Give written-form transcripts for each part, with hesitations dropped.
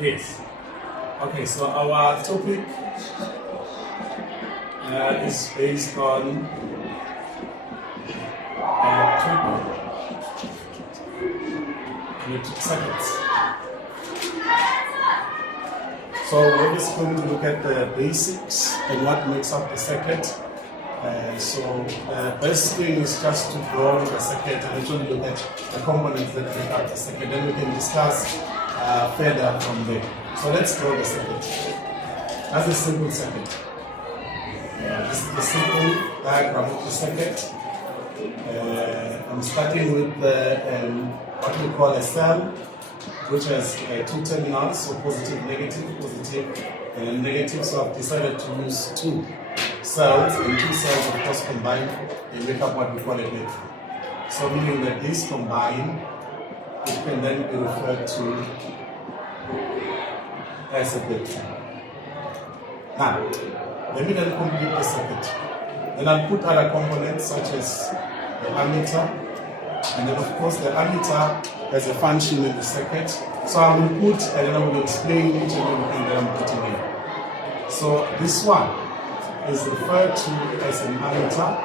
Yes. Okay, so our topic is based on electric circuits. So we're just going to look at the basics and what makes up the circuit. So the best thing is just to draw the circuit and actually look at the components that make up the circuit. Then we can discuss further from there. So let's draw the circuit. That's a simple circuit. This is the simple diagram of the circuit. I'm starting with what we call a cell, which has two terminals, so positive, and negative. So I've decided to use two cells, and two cells, of course, combined, they make up what we call a network. So meaning that these combine, it can then be referred to as a bit. Now, let me then complete the circuit. Then I'll put other components such as the ammeter, and then of course the ammeter has a function in the circuit. So I will put, and then I will explain each and everything that I'm putting in. So this one is referred to as an ammeter.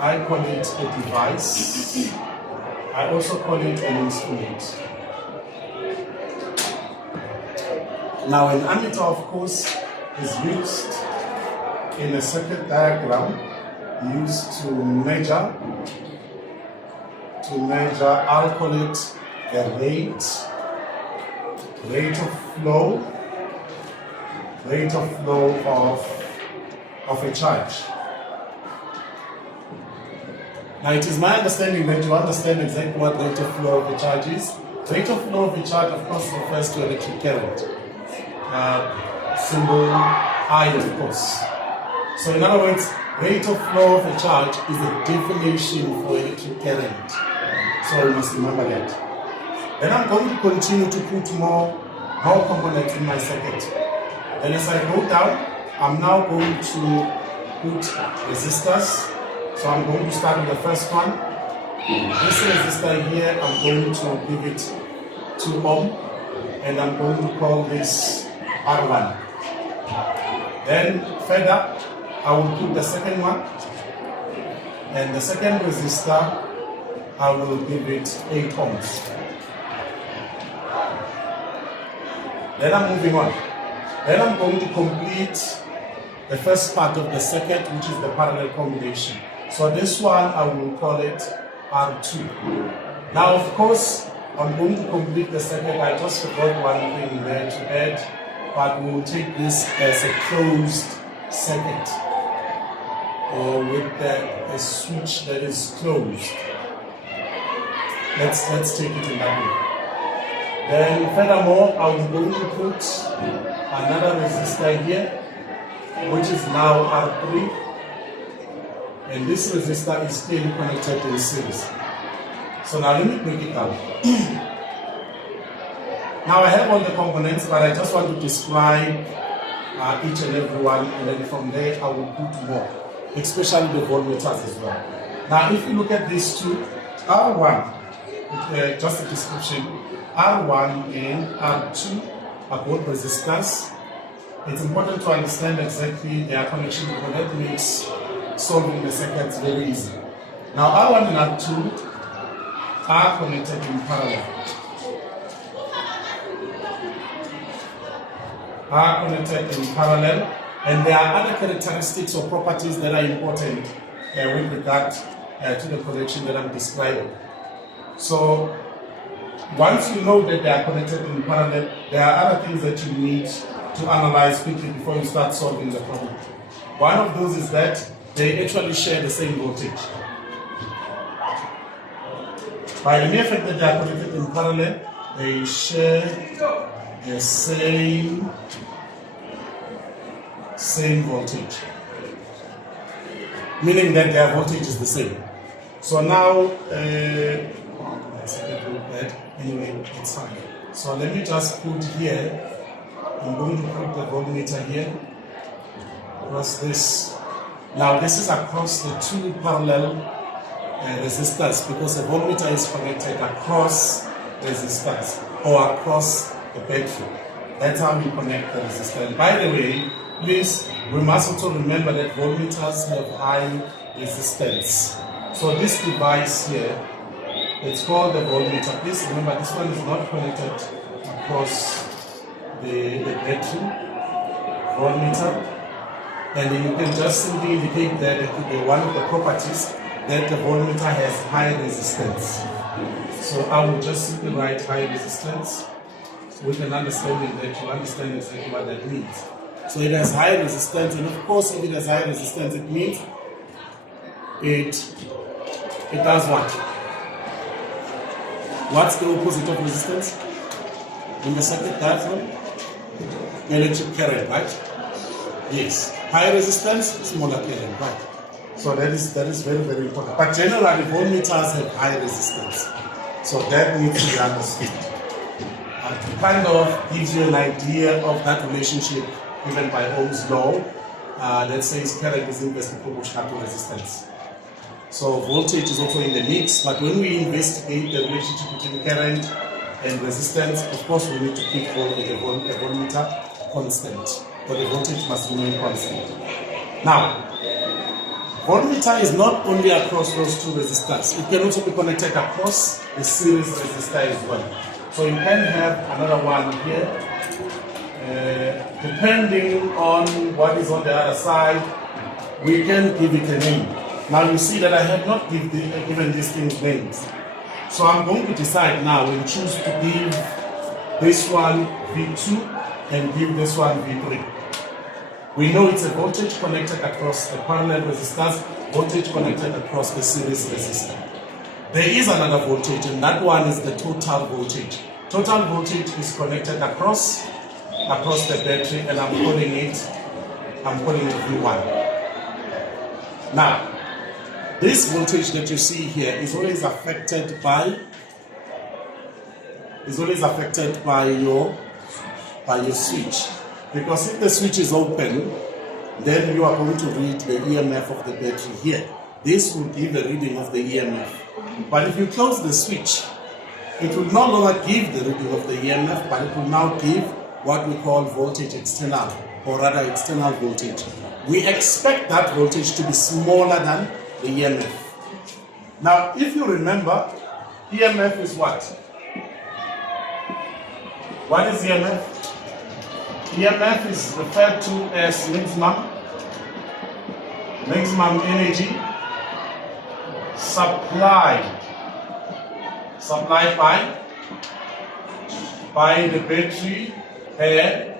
I call it a device. I also call it an instrument. Now an ammeter, of course, is used in a circuit diagram, used to measure, I'll call it a rate of flow of a charge. Now it is my understanding that you understand exactly what rate of flow of a charge is. Rate of flow of a charge, of course, refers to electric current. Symbol I, of course. So in other words, rate of flow of a charge is a definition for electric current. So you must remember that. Then I'm going to continue to put more components in my circuit. Then as I go down, I'm now going to put resistors. So I'm going to start with the first one. This resistor here, I'm going to give it 2 ohm, and I'm going to call this R1. Then further, I will put the second one, and the second resistor, I will give it 8 ohms. Then I'm moving on. Then I'm going to complete the first part of the circuit, which is the parallel combination. So this one, I will call it R2. Now, of course, I'm going to complete the circuit. I just forgot one thing there to add, but we will take this as a closed circuit, or with a switch that is closed. Let's take it in that way. Then furthermore, I'm going to put another resistor here, which is now R3, and this resistor is still connected in series. So now let me break it down. Now I have all the components, but I just want to describe each and every one, and then from there I will put more, especially the voltmeters as well. Now if you look at these two, R1, just a description, R1 and R2 are both resistors. It's important to understand exactly their connection because that makes solving the circuits very easy. Now R1 and R2 are connected in parallel. And there are other characteristics or properties that are important with regard to the connection that I'm describing. So once you know that they are connected in parallel, there are other things that you need to analyze quickly before you start solving the problem. One of those is that they actually share the same voltage. By the mere fact that they are connected in parallel, they share the same voltage, meaning that their voltage is the same. So now, anyway, it's fine. So let me just put here, I'm going to put the voltmeter here, across this. Now this is across the two parallel resistors, because a voltmeter is connected across resistors or across the battery. That's how we connect the resistor. By the way, please, we must also remember that voltmeters have high resistance. So this device here, it's called the voltmeter. Please remember, this one is not connected across the battery voltmeter. And you can just simply indicate that one of the properties that the voltmeter has high resistance. So I will just simply write high resistance with an understanding that you understand exactly what that means. So it has high resistance, and of course if it has high resistance, it means it does what? What's the opposite of resistance in the circuit diagram? Electric current, right? Yes. High resistance, smaller current, right? So that is very, very important. But generally, voltmeters have high resistance. So that needs to be understood. And to kind of gives you an idea of that relationship given by Ohm's law, that says current is inversely proportional to resistance. So voltage is also in the mix, but when we investigate the relationship between current and resistance, of course we need to keep the voltmeter constant, but the voltage must remain constant. Now, voltmeter is not only across those two resistors, it can also be connected across the series resistor as well. So you can have another one here, depending on what is on the other side, we can give it a name. Now you see that I have not given these things names. So I'm going to decide now and choose to give this one V2 and give this one V3. We know it's a voltage connected across the parallel resistors, voltage connected across the series resistor. There is another voltage, and that one is the total voltage. Total voltage is connected across the battery, and I'm calling it V1. Now, this voltage that you see here is always affected by your switch. Because if the switch is open, then you are going to read the EMF of the battery here. This will give a reading of the EMF. But if you close the switch, it will no longer give the reading of the EMF, but it will now give what we call voltage external, or rather external voltage. We expect that voltage to be smaller than the EMF. Now, if you remember, EMF is what? What is EMF? EMF is referred to as maximum energy supplied by the battery per